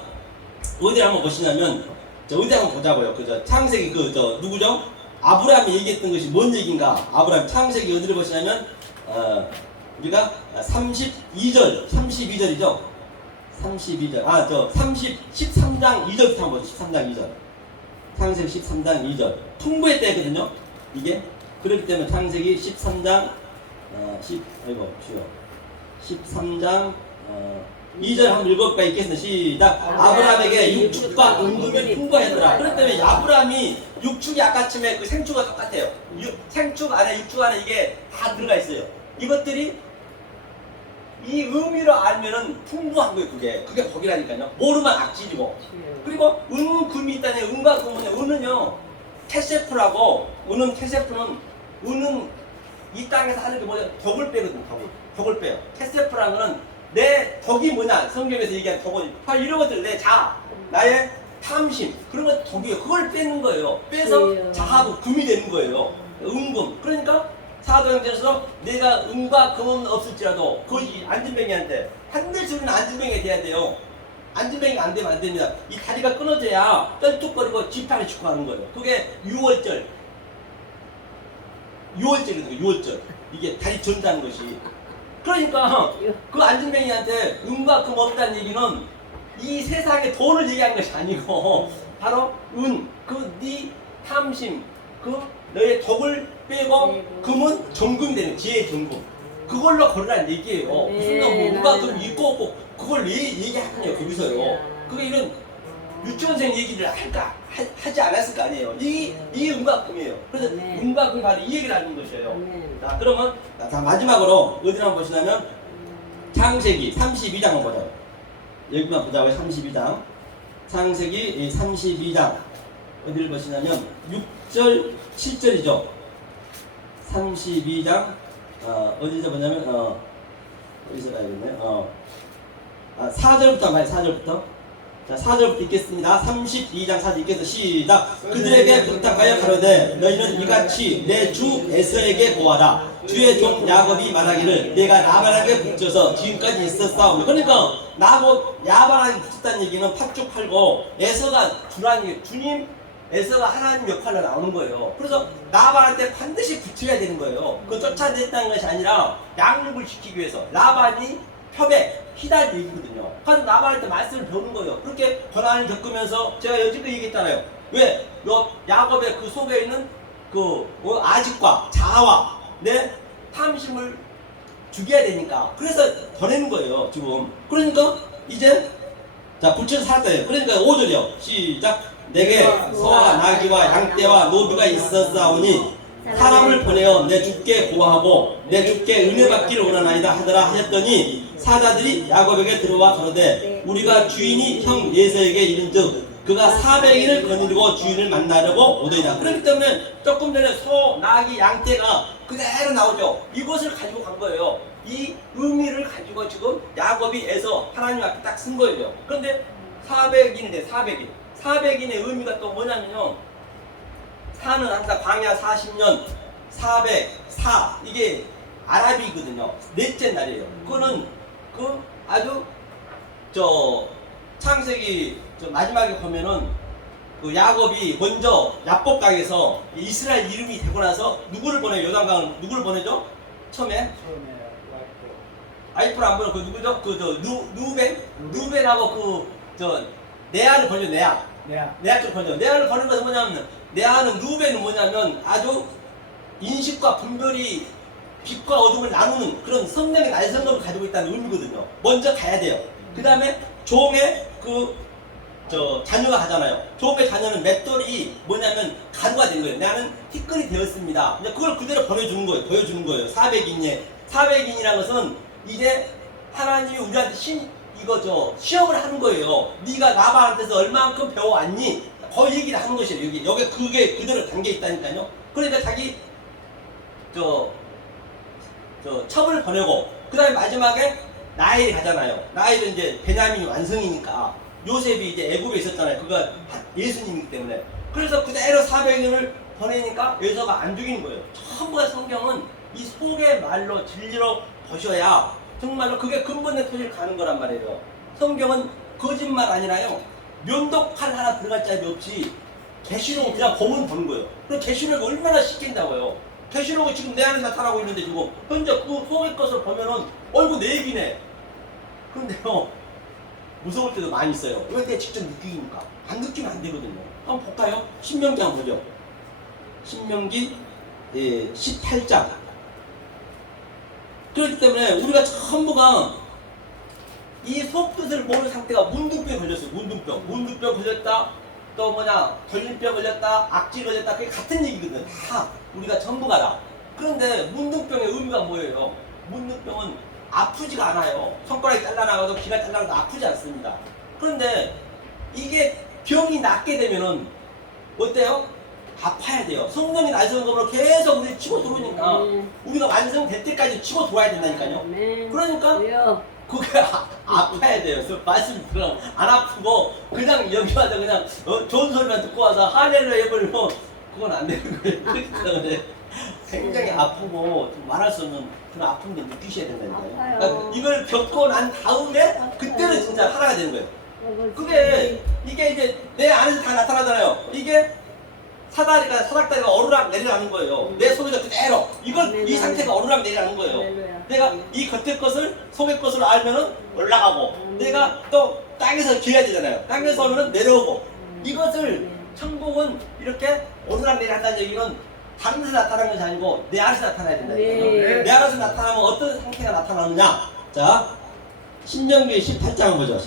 어디를 한번 보시냐면 어디 한번 보자고요. 창세기 누구죠? 아브라함이 얘기했던 것이 뭔 얘기인가? 아브라함 창세기 어디를 보시냐면 우리가 32절이죠. 32절. 13장 2절부터 한번 보죠. 13장 2절. 창세기 13장 2절. 풍부의 때거든요. 이게. 그렇기 때문에 창세기 13장 13장 2절 한번 읽어볼까 있겠습니다. 시작. 아브라함에게 육축과 은금이 풍부하더라. 그렇기 때문에 아브라함이 육축이 아까쯤에 그 생축과 똑같아요. 생축 안에 육축 안에 이게 다 들어가 있어요. 이것들이 이 의미로 알면은 풍부한 거예요. 그게 거기라니까요. 모르면 악질이고. 그리고 금이 있다니. 은과 금은 은은요 케세프라고. 케세프는 은은 이 땅에서 하는 게 뭐냐, 덕을 빼거든. 덕을 빼요. 케세프라는 거는 내 덕이 뭐냐, 성경에서 얘기한 덕은 이런 것들, 내 자아, 나의 탐심, 그런 것 덕이에요. 그걸 빼는 거예요. 빼서 자하고 금이 되는 거예요. 은금. 그러니까 사도행전에서 내가 은과 금은 없을지라도 거기 안진뱅이한테 반드시 우리는 안진뱅이가 돼야 돼요. 안진뱅이가 안 되면 안 됩니다. 이 다리가 끊어져야 떨뚝거리고 지팡이 짚고 하는 거예요. 그게 6월절이거든요. 6월절. 이게 다리 전다는 것이. 그러니까 그 안진뱅이한테 은과 금 없다는 얘기는 이 세상에 돈을 얘기한 것이 아니고 바로 네 탐심, 너의 덕을 빼고 금은 정금이 되는 지혜의 정금. 그걸로 걸으라는 얘기예요. 무슨 은과 금 있고 없고 그걸 얘기하는 거예요. 거기서요. 그게 이런 유치원생 얘기를 하지 않았을 거 아니에요. 이 은과 금이에요. 그래서 은과 금이 바로 이 얘기를 하는 것이에요. 자, 그러면 자, 마지막으로 어디를 한번 보시냐면 창세기 32장 한번 보자고요. 여기만 보자고요. 32장. 창세기 32장 어디를 보시냐면 6절 7절이죠. 32장 어디서 보냐면 어디서 봐야겠네요. 4절부터 봐요. 4절부터. 자, 4절부터 읽겠습니다. 32장 4절 읽겠습니다. 시작. 그들에게 부탁하여 가로되 너희는 이같이 내 주 에서에게 고하라. 주의 종 야곱이 말하기를 내가 라반에게 붙여서 지금까지 있었사오며. 그러니까 야반에게 붙였다는 얘기는 팥죽 팔고 에서가 주라는 얘기, 주님 에서가 하나님 역할로 나오는 거예요. 그래서 라반한테 반드시 붙여야 되는 거예요. 그 쫓아냈다는 것이 아니라 양육을 시키기 위해서. 라반이 협에 희달 얘기거든요. 그래서 라반한테 말씀을 배우는 거예요. 그렇게 고난을 겪으면서 제가 여지껏 얘기했잖아요. 왜? 야곱의 그 속에 있는 아집과 자아와 내 탐심을 죽여야 되니까. 그래서 보내는 거예요, 지금. 그러니까 이제 자, 붙여서 살았다. 그러니까 5절이요. 시작. 내게 소와 나귀와 양떼와 노비가 있었사오니 사람을 보내어 내 주께 고하고 내 주께 은혜 받기를 원하나이다 하더라 하였더니 사자들이 야곱에게 들어와 가로되 우리가 주인이 형 에서에게 이른즉 그가 400인을 거느리고 주인을 만나려고 오더이다. 그렇기 때문에 조금 전에 소, 나귀, 양떼가 그대로 나오죠. 이것을 가지고 간 거예요. 이 의미를 가지고 지금 야곱이 에서 하나님 앞에 딱 쓴 거예요. 그런데 400인인데 400인의 의미가 또 뭐냐면요, 사는 항상 광야 40년 404 이게 아랍이거든요. 넷째 날이에요. 그거는 아주 창세기 마지막에 보면은 야곱이 먼저 야복강에서 이스라엘 이름이 되고 나서 누구를 보내요? 요단강을 누구를 보내죠? 처음에 아이프를 안 보내고 누구죠? 누벤하고 네아를 보내죠. 네아 쪽 보내죠. 네아를 보낸 것은 뭐냐면 네아는 누벤은 뭐냐면 아주 인식과 분별이 빛과 어둠을 나누는 그런 성령의 날성금을 가지고 있다는 의미거든요. 먼저 가야 돼요. 그 다음에 종의 자녀가 가잖아요. 종의 자녀는 맷돌이 뭐냐면 가루가 된 거예요. 나는 티끌이 되었습니다. 그걸 그대로 보여주는 거예요. 400인이라는 것은 이제 하나님이 우리한테 시험을 하는 거예요. 네가 라반한테서 얼마만큼 배워왔니? 그 얘기를 하는 것이에요. 여기 그게 그대로 담겨 있다니까요. 그러니까 자기 첩을 보내고 그 다음에 마지막에 나일이 가잖아요. 나일은 이제 베냐민이 완성이니까 요셉이 이제 애굽에 있었잖아요. 그가 예수님이기 때문에. 그래서 그대로 400인을 보내니까 여기서가 안 죽이는 거예요. 전부가 성경은 이 속의 말로 진리로 보셔야 정말로 그게 근본의 토지를 가는 거란 말이에요. 성경은 거짓말 아니라요, 면도칼 하나 들어갈 자리 없이 계시록 그냥 보면 보는 거예요. 그럼 계시록이 얼마나 쉽겠냐고요. 계시록이 지금 내 안에 나타나고 있는데 지금 현재 그 속의 것을 보면은 얼굴 내 얘기네. 그런데요 무서울 때도 많이 있어요. 왜 내가 직접 느끼니까 안 느끼면 안 되거든요. 한번 볼까요? 신명기 한번 보죠. 신명기 18장. 그렇기 때문에 우리가 전부가 이 속뜻을 모르는 상태가 문둥병에 걸렸어요. 문둥병 걸렸다. 또 뭐냐 돌림병 걸렸다. 악질 걸렸다. 그게 같은 얘기거든. 다 우리가 전부가 다. 그런데 문둥병의 의미가 뭐예요? 문둥병은 아프지가 않아요. 손가락이 잘라나가도 귀가 잘라나가도 아프지 않습니다. 그런데 이게 병이 낫게 되면은 어때요? 아파야 돼요. 성령이 나서는 거로 계속 우리 치고 들어오니까 우리가 완성될 때까지 치고 들어와야 된다니까요. 그러니까 그게 아파야 돼요. 그래서 말씀 들으면 안 아프고 그냥 여기 와서 그냥 좋은 소리만 듣고 와서 할렐루야 해버리면 그건 안 되는 거예요. 그렇기 때문에 굉장히 아프고 말할 수 없는 그런 아픔을 느끼셔야 된다니까요. 그러니까 이걸 겪고 난 다음에 그때는 진짜 하나가 되는 거예요. 그게 이게 이제 내 안에서 다 나타나잖아요. 이게 사닥다리가 어루락 내리라는 거예요. 내 속에서 그대로 이 상태가 어루락 내리라는 거예요. 내가 이 겉의 것을 속의 것을 알면은 올라가고 내가 또 땅에서 기어야 되잖아요. 땅에서 오면은 내려오고 이것을 천국은 이렇게 오르락 내리락다는 얘기는 다른 데서 나타나는 것이 아니고 내 안에서 나타나야 된다니까요. 내 안에서 나타나면 어떤 상태가 나타나느냐. 자 신명기 18장을 보죠.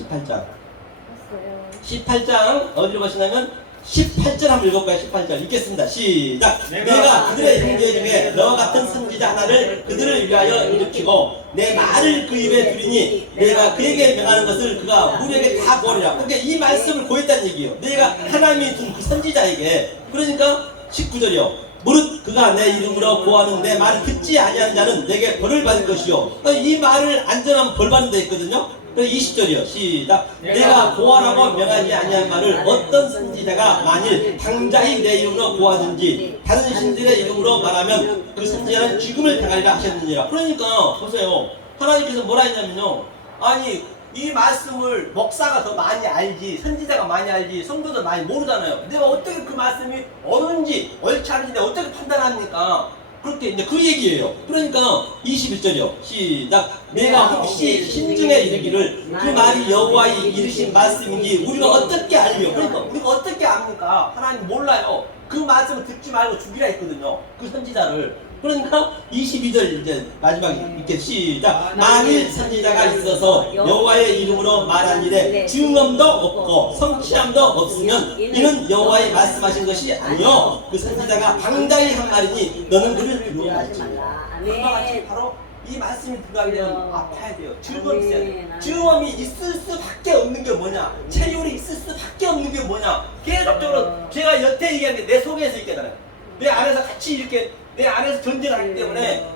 18장 어디로 가시냐면 18절 한번 읽어볼까요? 18절 읽겠습니다. 시작. 내가 그들의 형제 중에 너와 같은 선지자 하나를 그들을 위하여 일으키고 내 말을 그 입에 두리니 내가 그에게 명하는 것을 그가 우리에게 다 보리라. 그러니까 이 말씀을 고했다는 얘기예요. 내가 하나님이 둔 그 선지자에게. 그러니까 19절이요. 무릇 그가 내 이름으로 고하는 내 말을 듣지 아니하는 자는 내게 벌을 받을 것이요. 그러니까 이 말을 안전하면 벌 받는 데 있거든요. 20절이요. 시작. 내가 고하라고 명하지 아니한 말을 어떤 선지자가 만일 당자히 내 이름으로 고하든지 다른 신들의 이름으로 말하면 그 선지자는 죽음을 당하리라 하셨느니라. 그러니까 보세요. 하나님께서 뭐라 했냐면요. 아니 이 말씀을 목사가 더 많이 알지 선지자가 많이 알지 성도도 많이 모르잖아요. 내가 어떻게 그 말씀이 옳은지 옳지 않은지 내가 어떻게 판단합니까? 그렇게 이제 그 얘기예요. 그러니까 21절이요. 시작. 내가 혹시 신중에 이르기를 그 말이 여호와의 이르신 말씀인지 우리가 어떻게 알며. 그러니까 우리가 어떻게 압니까? 하나님 몰라요. 그 말씀을 듣지 말고 죽이라 했거든요. 그 선지자를. 그러니까 22절 이제 마지막에 이렇게 시작. 만일 선지자가 있어서 여호와의 이름으로 말한 일에 증언도 없고 성취함도 없으면 이는 여호와의 말씀하신 것이 아니요 그 선지자가 당당히 한 말이니 너는 그를 두려워하지 말라. 그와 같이 바로 이 말씀이 들어가게 되면 아파야 돼요. 즐거움이 있어야 돼요. 즐거움이 있을 수밖에 없는 게 뭐냐? 체율이 있을 수밖에 없는 게 뭐냐? 계속적으로 제가 여태 얘기한 게 내 속에서 있겠잖아요. 내 안에서 같이 이렇게 내 안에서 전쟁을 하기 때문에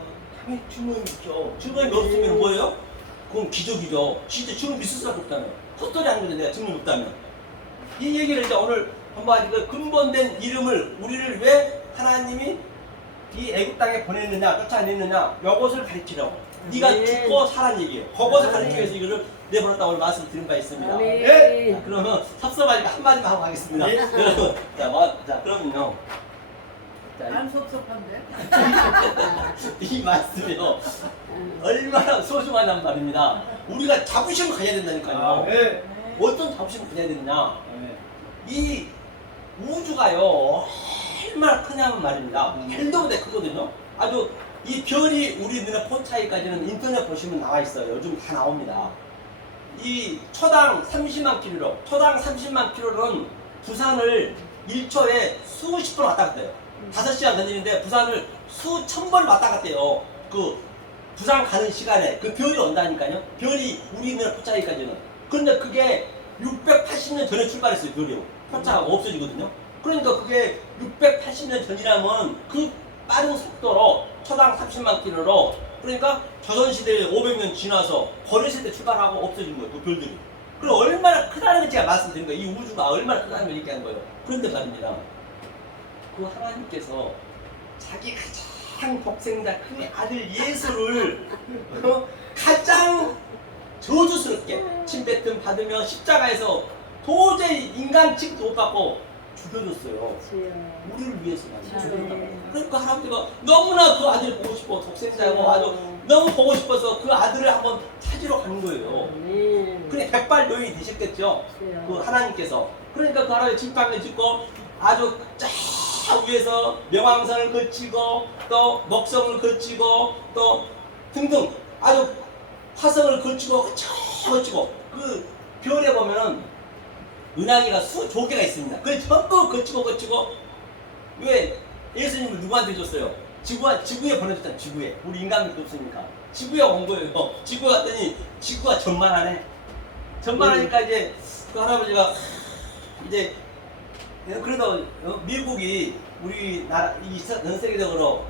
당연히 즐거움이 있죠. 즐거움이 없으면 뭐예요? 그건 기적이죠. 진짜 즐거움이 있을 수밖에 없잖아요. 헛소리 하는 건데 내가 즐거움이 없다면. 이 얘기를 이제 오늘 한번 그 근본된 이름을 우리를 왜 하나님이 이 애국 땅에 보냈느냐 쫓아냈느냐 이것을 가르치려고. 네가 죽고 사란 얘기예요. 그것을 가르치기 위해서 이거를 내보냈다고 오늘 말씀 드린 바 있습니다. 네? 자, 그러면 섭섭하니까 한마디만 하고 가겠습니다. 여러분 자 그러면요. 난 섭섭한데? 이 말씀이요 얼마나 소중하단 말입니다. 우리가 자부심을 가져야 된다니까요. 네. 어떤 자부심을 가져야 되느냐. 이 우주가요 얼마나 크냐면 말입니다. 별도보다 크거든요. 아주 이 별이 우리 눈에 포차기까지는 인터넷 보시면 나와 있어요. 요즘 다 나옵니다. 이 초당 30만 킬로, 초당 30만 킬로는 부산을 1초에 수십 번 왔다 갔다 해요. 5시간 던지는데 부산을 수천 번 왔다 갔다 해요. 그 부산 가는 시간에 그 별이 온다니까요. 별이 우리 눈에 포차기까지는. 그런데 그게 680년 전에 출발했어요. 별이요. 포차가 없어지거든요. 그러니까 그게 680년 전이라면 그 빠른 속도로 초당 30만 킬로로 그러니까 조선시대에 500년 지나서 버렸을 때 출발하고 없어진 거예요. 그 별들이. 그럼 얼마나 크다는 걸 제가 말씀드린 거예요. 이 우주가 얼마나 크다는 걸 얘기한 거예요. 그런데 말입니다. 그 하나님께서 자기 가장 독생자 그 아들 예수를 가장 저주스럽게 침뱉음 받으며 십자가에서 도저히 인간 취급도 못 받고 죽여줬어요. 주여. 우리를 위해서 많이 죽였다. 네. 그러니까 할아버지가 너무나 그 아들을 보고 싶어 독생자고 아주 너무 보고 싶어서 그 아들을 한번 찾으러 가는 거예요. 네. 그래 백발 노인이 되셨겠죠. 주여. 그 하나님께서. 그러니까 그 할아버지 진방을 짓고 아주 쫙 위에서 명왕산을 거치고 또 먹성을 거치고 또 등등 아주 화성을 거치고 거치고 그 별에 보면은 은하계가 수조개가 있습니다. 그걸 전부 거치고 왜 예수님을 누구한테 줬어요? 지구에 보내줬잖아요. 지구에. 우리 인간은 없으니까 지구에 온 거예요. 지구에 갔더니 지구가 전만하네. 전만하니까 이제 그 할아버지가 이제 그래도 미국이 우리나라 전 세계적으로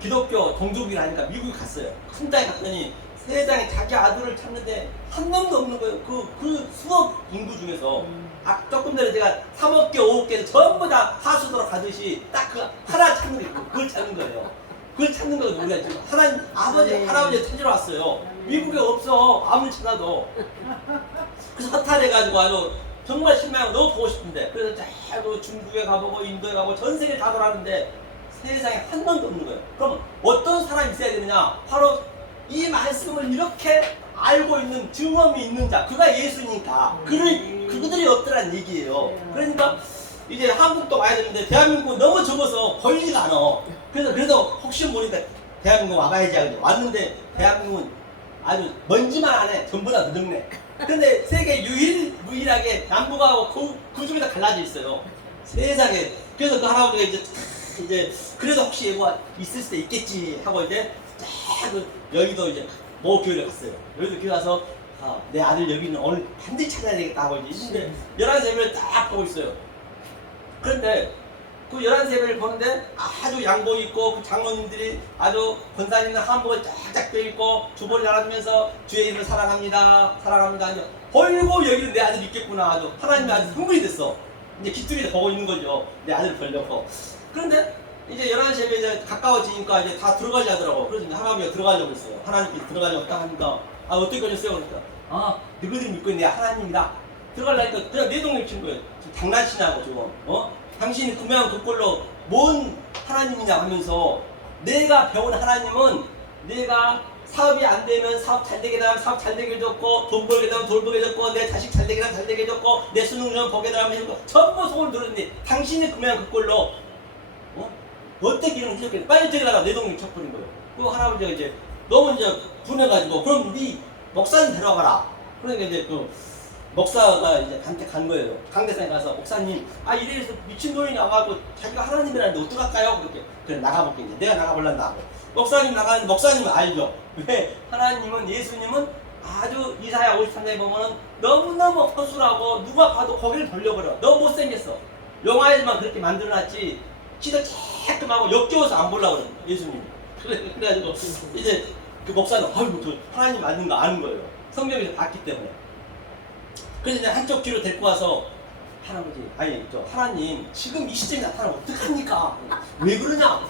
기독교 종족이라니까 미국에 갔어요. 큰 땅에 갔더니 세상에 자기 아들을 찾는데 한 놈도 없는 거예요. 그 수억 인구 중에서 조금 전에 제가 3억 개, 5억 개를 전부 다 하수도로 가듯이 딱 그 하나 찾는 게 그걸 찾는 거예요. 그걸 찾는 거예요. 우리가 지금 하나님 아버지 할아버지 찾으러 왔어요. 미국에 없어 아무리 찾아도. 그래서 허탈해가지고 아주 정말 실망하고 너무 보고 싶은데 그래서 자꾸 중국에 가보고 인도에 가보고 전 세계 다 돌아가는데 세상에 한 놈도 없는 거예요. 그럼 어떤 사람이 있어야 되느냐? 바로 이 말씀을 이렇게 알고 있는 증언이 있는 자, 그가 예수니까 그들이 없더란 얘기예요. 그러니까 이제 한국도 와야 되는데 대한민국은 너무 적어서 보이지가 않아. 그래서 혹시 모르니까 대한민국 와봐야지 하고 왔는데 대한민국은 아주 먼지만 안 해. 전부 다 늦네. 근데 세계 유일하게 남북하고 그 중에서 갈라져 있어요. 세상에. 그래서 그 할아버지가 이제 그래도 혹시 예고가 있을 수도 있겠지 하고 이제 그 여의도 이제 모교회를 갔어요. 여의도 교회 가서 내 아들 여기는 오늘 반드시 찾아야 되겠다 하고 이제 11세배를 딱 보고 있어요. 그런데 그 11세배를 보는데 아주 양복 입고 그 장로님들이 아주 권사 있는 한복을 쫙쫙 펴 입고 주보를 달아주면서 주의 이름을 사랑합니다. 이제 보이고 여기는 내 아들이 있겠구나. 아주 하나님이 아주 흥분이 됐어. 이제 기특이 보고 있는 거죠. 내 아들을 보려고. 그런데 이제 11시에 이제 가까워지니까 이제 다 들어가려 하더라고. 그래서 이제 할아버지가 들어가려고 했어요. 하나님께 들어가려고 딱 하니까 어떻게 걸렸어요? 그러니까 너희들이 믿고 있는 내 하나님이다. 들어가려니까 그냥 내 동네 친 거예요. 지금 장난치냐고 지금. 당신이 구매한 그 꼴로 뭔 하나님이냐 하면서 내가 배운 하나님은 내가 사업이 안 되면 사업 잘 되게 되면 사업 잘 되게 해줬고 돈 벌게 되면 돈 벌게 해줬고 내 자식 잘 되게 되면 잘 되게 해줬고 내 수능은 보게 되면 해줬고 전부 속을 누르는데 당신이 구매한 그 꼴로 어떻게 이런 해줬겠냐. 빨리 들어가라. 내 동네 쳐버린 거예요. 그 할아버지가 이제 너무 이제 분해가지고 그럼 네 목사님 데려가라. 그러니까 이제 그 목사가 이제 한테 간 거예요. 강대상에 가서 목사님 이래서 미친놈이 나와갖고 자기가 하나님이라는데 어떡할까요? 그렇게 그래 나가볼게. 이제 내가 나가볼란다 하고 목사님 나가는데 목사님은 알죠. 왜? 하나님은 예수님은 아주 이사야 53장에 보면은 너무너무 허술하고 누가 봐도 고개를 돌려버려. 너무 못생겼어. 영화에만 그렇게 만들어놨지 키도 쬐끔하고 역겨워서 안 보려고 그래 예수님이. 그래가지고 이제 그 목사는 아이고 저 하나님 맞는 거 아는 거예요. 성경에서 봤기 때문에. 그래서 이제 한쪽 뒤로 데리고 와서 할아버지 하나님 지금 이 시점에 나타나면 어떡합니까? 왜 그러냐?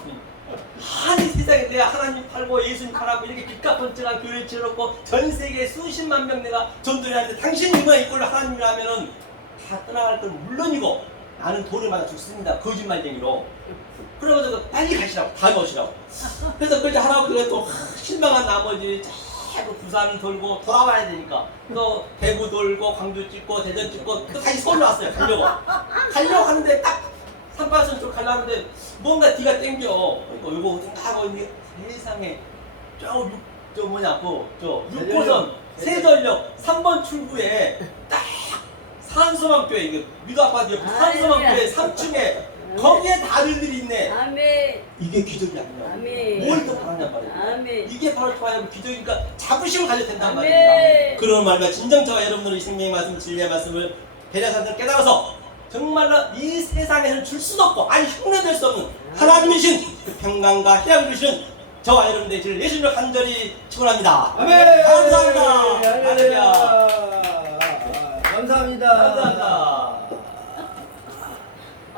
아니 세상에 내가 하나님 팔고 예수님 팔고 이렇게 빚값번쩍한 교회를 지어놓고 전 세계에 수십만 명 내가 전도를 하는데 당신이 이만 이꼴로 하나님이라 하면은 다 떠나갈 건 물론이고 나는 돈을 받아 죽습니다. 거짓말쟁이로. 그러면서 빨리 가시라고 다음에 오시라고. 그래서 그 할아버지가 또 실망한 나머지 자꾸 부산 돌고 돌아와야 되니까 또 대구 돌고 광주 찍고 대전 찍고 또 다시 서울로 왔어요. 가려고 하는데 딱 3파선 쪽 가려는데 뭔가 뒤가 땡겨. 이거 어딘가 하고 있는데 세상에 저 6호선 세전역 3번 출구에 딱 산소망교회 이게 미도 아파트 옆에 산소망교회 3층에 거기에 다들들이 있네. 아멘. 이게 기적이 아니냐. 아멘. 뭘 또 바라냐 말이야. 아멘. 이게 바로 좋아요. 기적이니까 자부심을 가져야 된단 아멘. 말입니다. 그런 말과 진정 저와 여러분들의 생명의 말씀, 진리의 말씀을 배려사들 깨달아서 정말로 이 세상에는 줄 수도 없고 흉내낼 수 없는 하나님이신 그 평강과 희락을 주시는 저와 여러분들의 질 예수님을 간절히 축원합니다. 아멘. 감사합니다. 할렐루야. 감사합니다. 감사합니다.